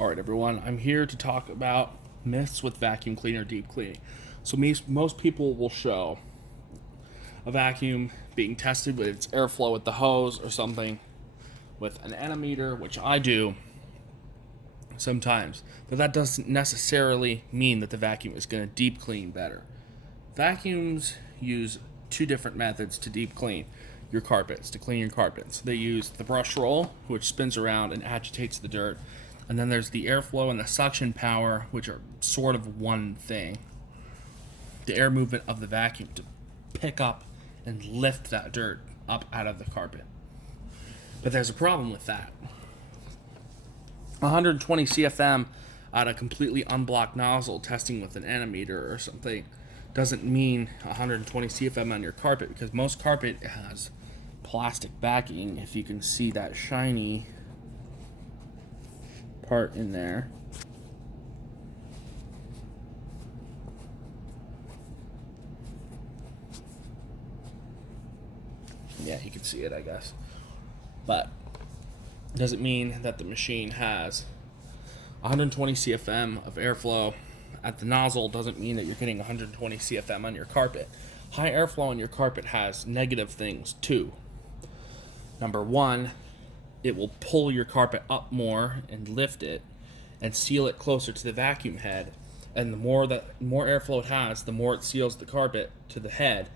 Alright everyone, I'm here to talk about myths with vacuum cleaner deep cleaning. So most people will show a vacuum being tested with its airflow with the hose or something with an anemometer, which I do sometimes. But that doesn't necessarily mean that the vacuum is going to deep clean better. Vacuums use two different methods to deep clean your carpets, to clean your carpets. They use the brush roll, which spins around and agitates the dirt, and then there's the airflow and the suction power, which are sort of one thing. The air movement of the vacuum to pick up and lift that dirt up out of the carpet. But there's a problem with that. 120 CFM at a completely unblocked nozzle testing with an anemometer or something doesn't mean 120 CFM on your carpet, because most carpet has plastic backing. If you can see that shiny part in there. Yeah, you can see it, I guess. But it doesn't mean that the machine has 120 CFM of airflow at the nozzle. Doesn't mean that you're getting 120 CFM on your carpet. High airflow on your carpet has negative things too. Number one, it will pull your carpet up more and lift it and seal it closer to the vacuum head. And the more airflow it has, the more it seals the carpet to the head,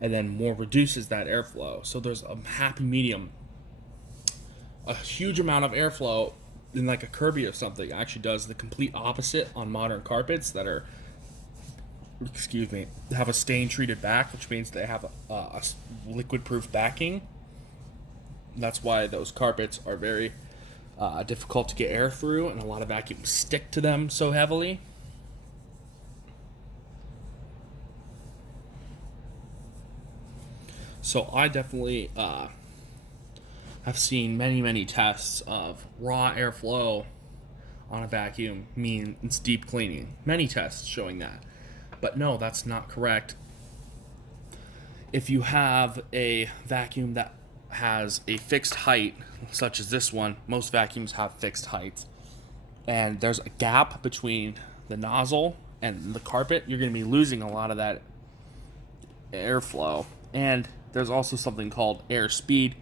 and then more reduces that airflow. So there's a happy medium. A huge amount of airflow in like a Kirby or something actually does the complete opposite on modern carpets that are, have a stain treated back, which means they have a liquid proof backing. That's why those carpets are very difficult to get air through, and a lot of vacuums stick to them so heavily. So I definitely have seen many tests of raw airflow on a vacuum means deep cleaning. Many tests showing that. But no, that's not correct. If you have a vacuum that has a fixed height, such as this one, most vacuums have fixed heights, and there's a gap between the nozzle and the carpet, you're going to be losing a lot of that airflow. And there's also something called air speed.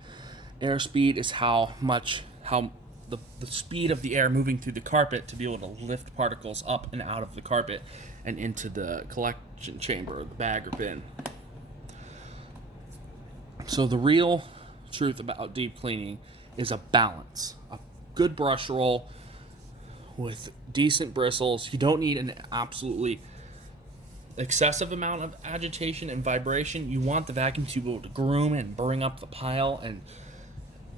Air speed is how the speed of the air moving through the carpet to be able to lift particles up and out of the carpet and into the collection chamber or the bag or bin. So the real truth about deep cleaning is a balance. A good brush roll with decent bristles. You don't need an absolutely excessive amount of agitation and vibration. You want the vacuum to be able to groom and bring up the pile and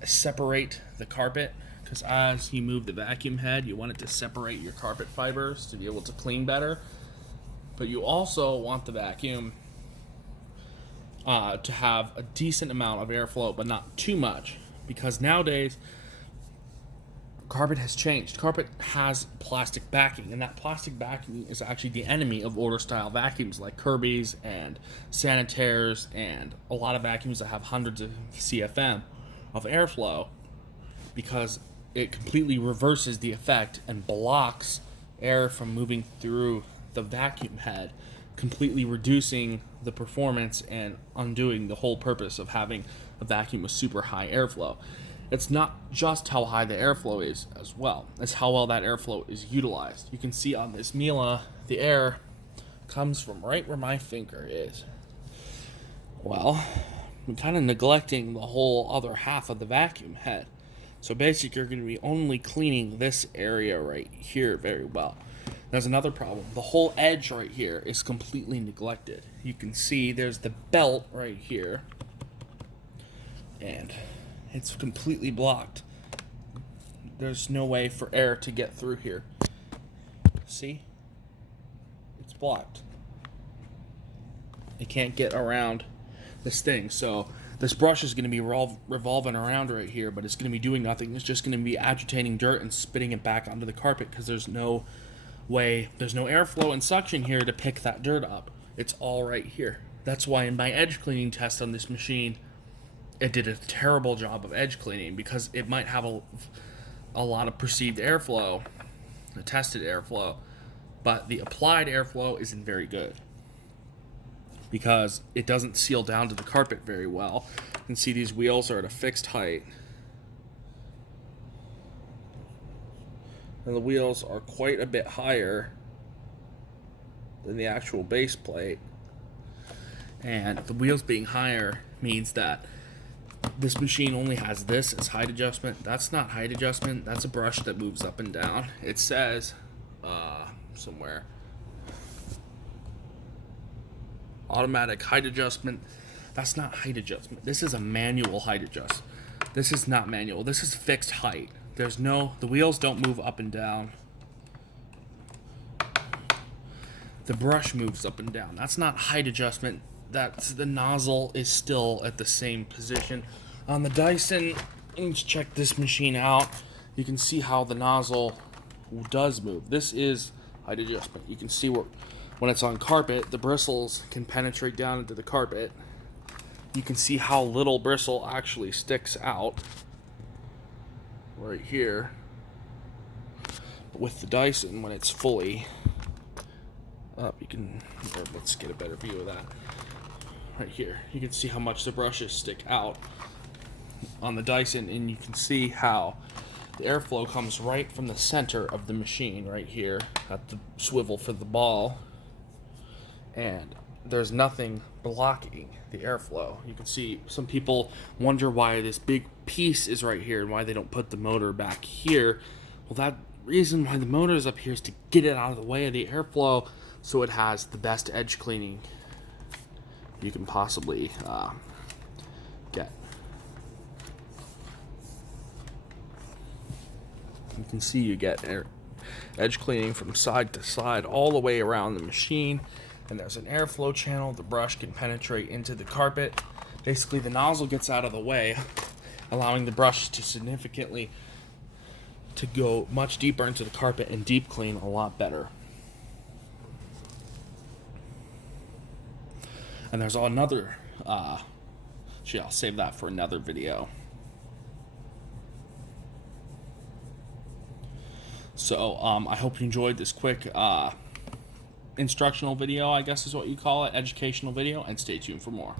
separate the carpet, because as you move the vacuum head, you want it to separate your carpet fibers to be able to clean better. But you also want the vacuum to have a decent amount of airflow, but not too much, because nowadays carpet has changed. Carpet has plastic backing, and that plastic backing is actually the enemy of older style vacuums like Kirby's and Sanitaires and a lot of vacuums that have hundreds of CFM of airflow, because it completely reverses the effect and blocks air from moving through the vacuum head, completely reducing the performance and undoing the whole purpose of having a vacuum with super high airflow. It's not just how high the airflow is as well, it's how well that airflow is utilized. You can see on this Miele, the air comes from right where my finger is. Well, I'm kind of neglecting the whole other half of the vacuum head. So basically, you're going to be only cleaning this area right here very well. There's another problem. The whole edge right here is completely neglected. You can see there's the belt right here, and it's completely blocked. There's no way for air to get through here. See? It's blocked. It can't get around this thing. So this brush is going to be revolving around right here, but it's going to be doing nothing. It's just going to be agitating dirt and spitting it back onto the carpet, because there's no airflow and suction here to pick that dirt up. It's all right here. That's why in my edge cleaning test on this machine, it did a terrible job of edge cleaning, because it might have a lot of perceived airflow, the tested airflow, but the applied airflow isn't very good because it doesn't seal down to the carpet very well. You can see these wheels are at a fixed height, and the wheels are quite a bit higher than the actual base plate. And the wheels being higher means that this machine only has this as height adjustment. That's not height adjustment, that's a brush that moves up and down. It says somewhere automatic height adjustment. That's not height adjustment. This is a manual height adjust. This is not manual. This is fixed height. The wheels don't move up and down. The brush moves up and down. That's not height adjustment. That's the nozzle is still at the same position. On the Dyson, let's check this machine out. You can see how the nozzle does move. This is height adjustment. You can see when it's on carpet, the bristles can penetrate down into the carpet. You can see how little bristle actually sticks out right here. But with the Dyson, when it's fully up, let's get a better view of that. Right here, you can see how much the brushes stick out on the Dyson, and you can see how the airflow comes right from the center of the machine right here at the swivel for the ball, and there's nothing blocking the airflow. You can see some people wonder why this big piece is right here and why they don't put the motor back here. Well, that reason why the motor is up here is to get it out of the way of the airflow so it has the best edge cleaning you can possibly get. You can see you get edge cleaning from side to side all the way around the machine, and there's an airflow channel. The brush can penetrate into the carpet. Basically, the nozzle gets out of the way, allowing the brush to go much deeper into the carpet and deep clean a lot better. And there's another, I'll save that for another video. So, I hope you enjoyed this quick instructional video, I guess is what you call it, educational video, and stay tuned for more.